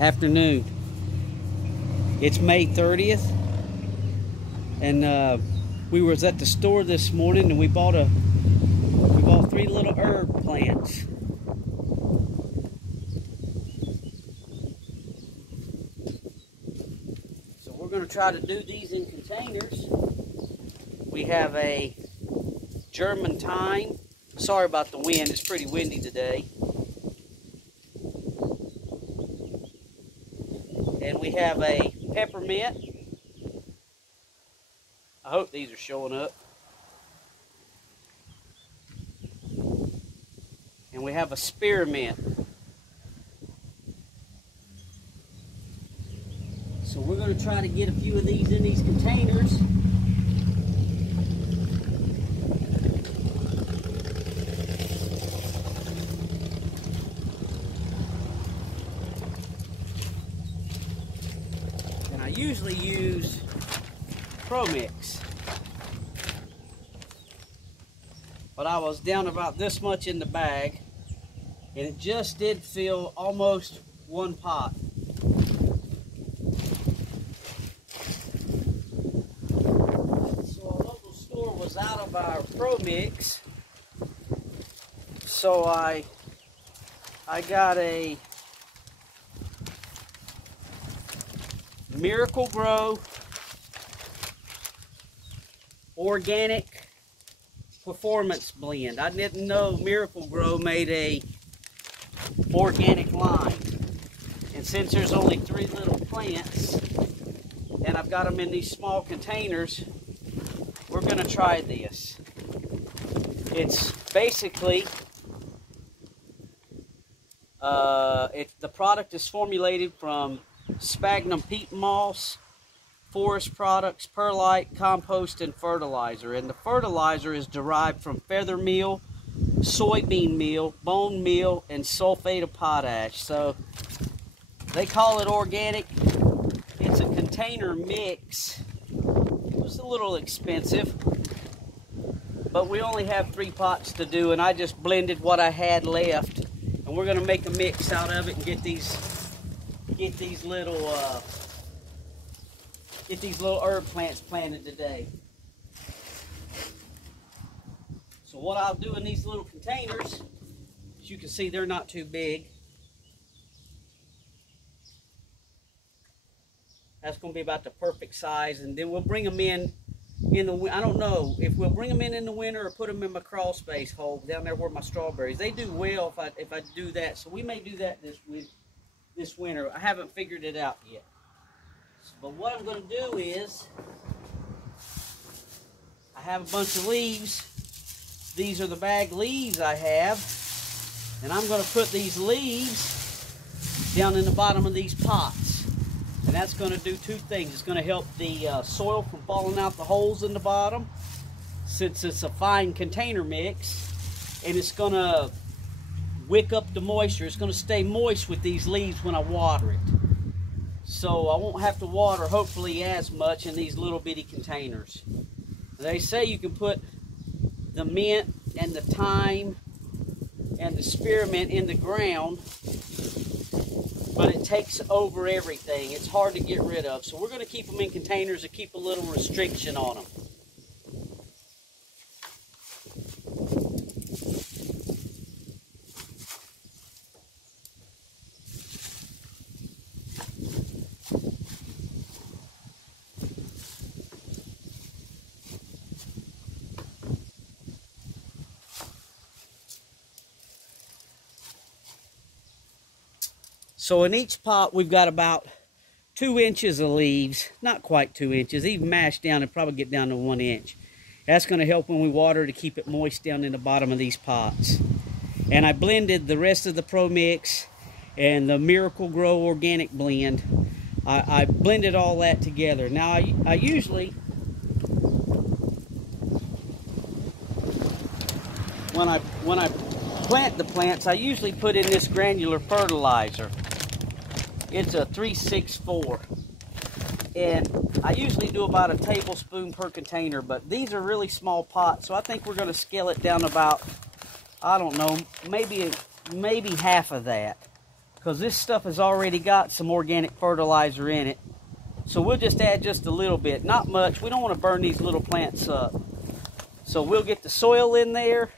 afternoon. It's May 30th, and we was at the store this morning and we bought 3 little herb plants. So we're going to try to do these in containers. We have a German thyme. Sorry about the wind, it's pretty windy today. And we have a peppermint. I hope these are showing up. And we have a spearmint. So we're going to try to get a few of these in these containers. And I usually use Pro Mix, but I was down about this much in the bag, and it just did fill almost 1 pot. So our local store was out of our Pro Mix, so I got a Miracle Grow organic performance blend. I didn't know Miracle Grow made a organic line, and since there's only 3 little plants and I've got them in these small containers, we're going to try this. It's basically the product is formulated from sphagnum peat moss, forest products, perlite, compost, and fertilizer. And the fertilizer is derived from feather meal, soybean meal, bone meal, and sulfate of potash. So they call it organic. It's a container mix. It was a little expensive, but we only have 3 pots to do, and I just blended what I had left. And we're going to make a mix out of it and get these little herb plants planted today. So what I'll do in these little containers, as you can see, they're not too big. That's going to be about the perfect size, and then we'll bring them in the, I don't know if we'll bring them in the winter or put them in my crawl space hole down there where my strawberries. They do well if I do that, so we may do that this winter. I haven't figured it out yet. But what I'm going to do is, I have a bunch of leaves. These are the bag leaves I have. And I'm going to put these leaves down in the bottom of these pots. And that's going to do 2 things. It's going to help the soil from falling out the holes in the bottom, since it's a fine container mix. And it's going to wick up the moisture. It's going to stay moist with these leaves when I water it. So I won't have to water, hopefully, as much in these little bitty containers. They say you can put the mint and the thyme and the spearmint in the ground, but it takes over everything. It's hard to get rid of. So we're going to keep them in containers to keep a little restriction on them. So in each pot we've got about 2 inches of leaves, not quite 2 inches, even mashed down and probably get down to 1 inch. That's going to help when we water to keep it moist down in the bottom of these pots. And I blended the rest of the Pro Mix and the Miracle Grow organic blend. I blended all that together. Now I usually, when I plant the plants, I usually put in this granular fertilizer. It's a 364, and I usually do about a tablespoon per container, but these are really small pots, so I think we're going to scale it down about, I don't know, maybe half of that, because this stuff has already got some organic fertilizer in it. So we'll just add just a little bit, not much. We don't want to burn these little plants up. So we'll get the soil in there,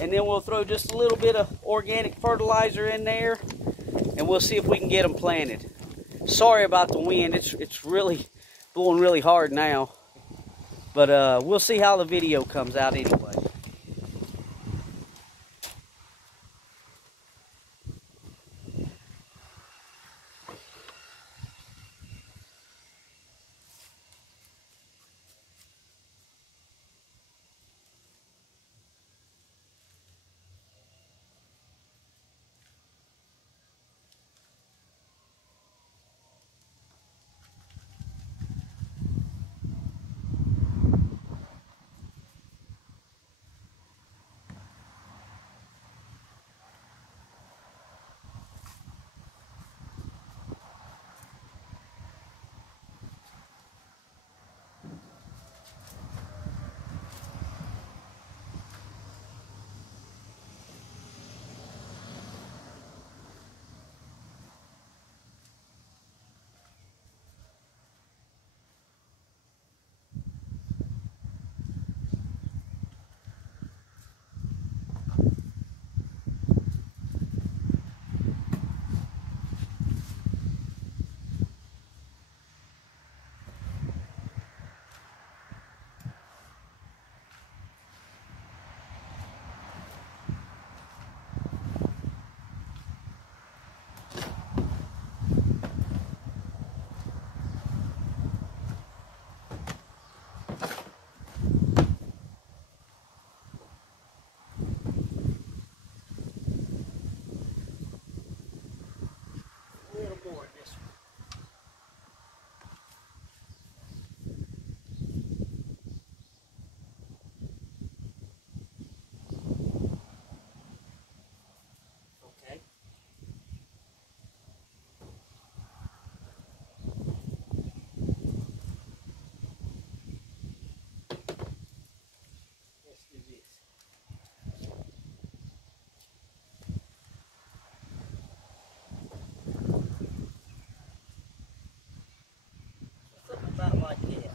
and then we'll throw just a little bit of organic fertilizer in there, and we'll see if we can get them planted. Sorry about the wind. It's really blowing really hard now. But we'll see how the video comes out anyway. About like this.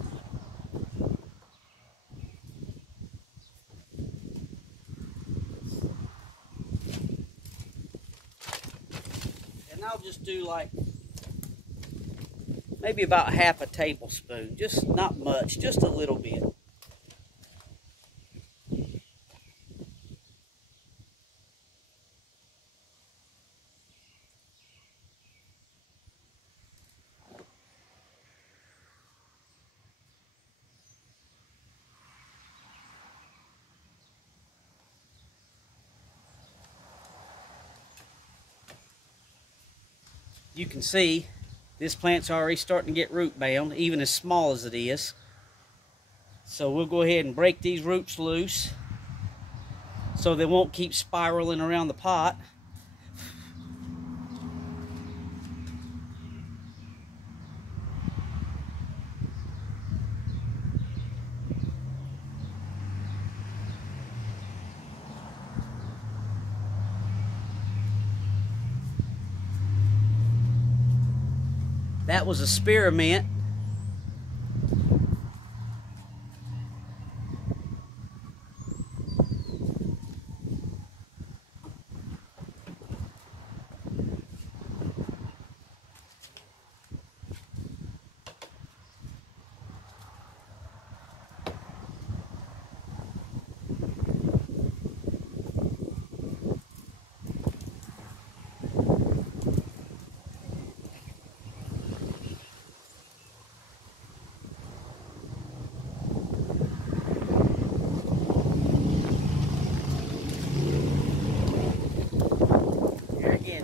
And I'll just do like maybe about half a tablespoon, just not much, just a little bit. You can see this plant's already starting to get root bound, even as small as it is. So we'll go ahead and break these roots loose so they won't keep spiraling around the pot. That was a spearmint.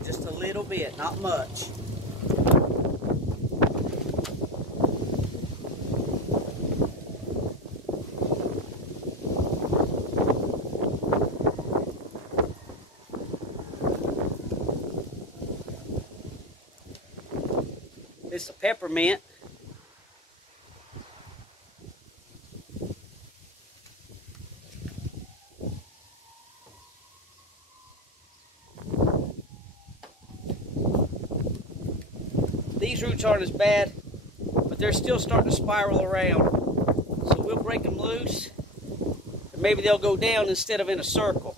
Just a little bit, not much. This is a peppermint. These roots aren't as bad, but they're still starting to spiral around. So we'll break them loose, and maybe they'll go down instead of in a circle.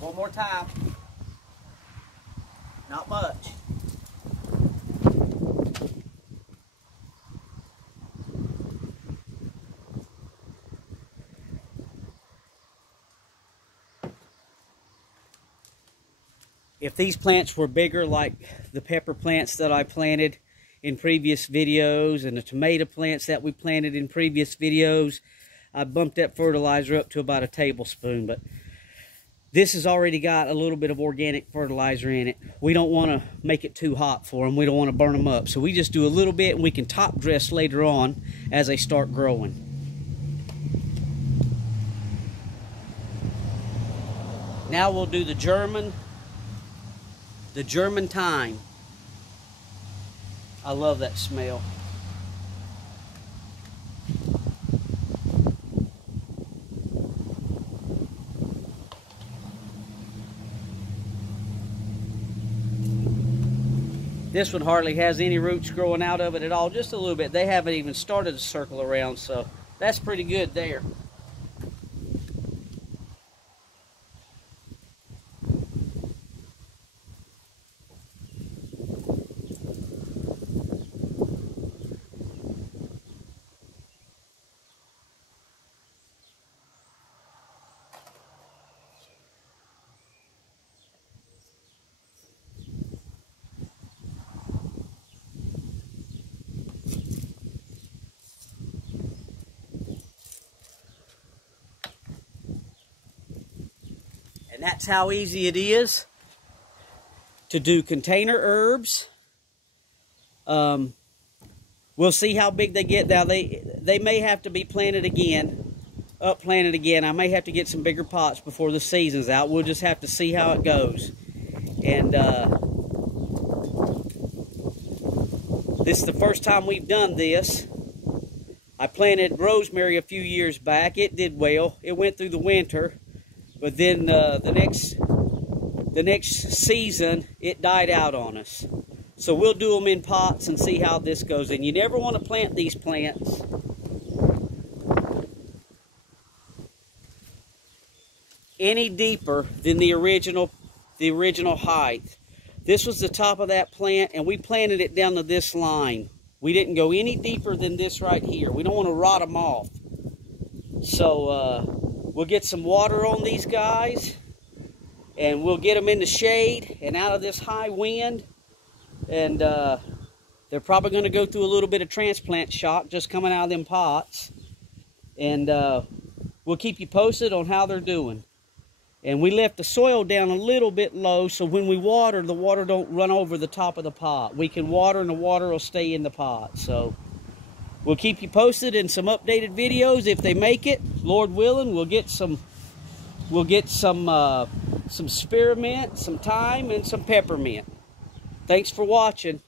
One more time. Not much. If these plants were bigger like the pepper plants that I planted in previous videos and the tomato plants that we planted in previous videos, I bumped that fertilizer up to about a tablespoon, but this has already got a little bit of organic fertilizer in it. We don't want to make it too hot for them. We don't want to burn them up. So we just do a little bit, and we can top dress later on as they start growing. Now we'll do the German thyme. I love that smell. This one hardly has any roots growing out of it at all, just a little bit. They haven't even started to circle around, so that's pretty good there. And that's how easy it is to do container herbs. We'll see how big they get. Now they may have to be planted again, upplanted again. I may have to get some bigger pots before the season's out. We'll just have to see how it goes. And this is the first time we've done this. I planted rosemary a few years back. It did well. It went through the winter. But then the next season, it died out on us. So we'll do them in pots and see how this goes. And you never want to plant these plants any deeper than the original height. This was the top of that plant, and we planted it down to this line. We didn't go any deeper than this right here. We don't want to rot them off. So we'll get some water on these guys, and we'll get them in the shade and out of this high wind. And they're probably going to go through a little bit of transplant shock just coming out of them pots. And we'll keep you posted on how they're doing. And we left the soil down a little bit low, so when we water, the water don't run over the top of the pot. We can water and the water will stay in the pot. So we'll keep you posted in some updated videos. If they make it, Lord willing, we'll get some spearmint, some thyme, and some peppermint. Thanks for watching.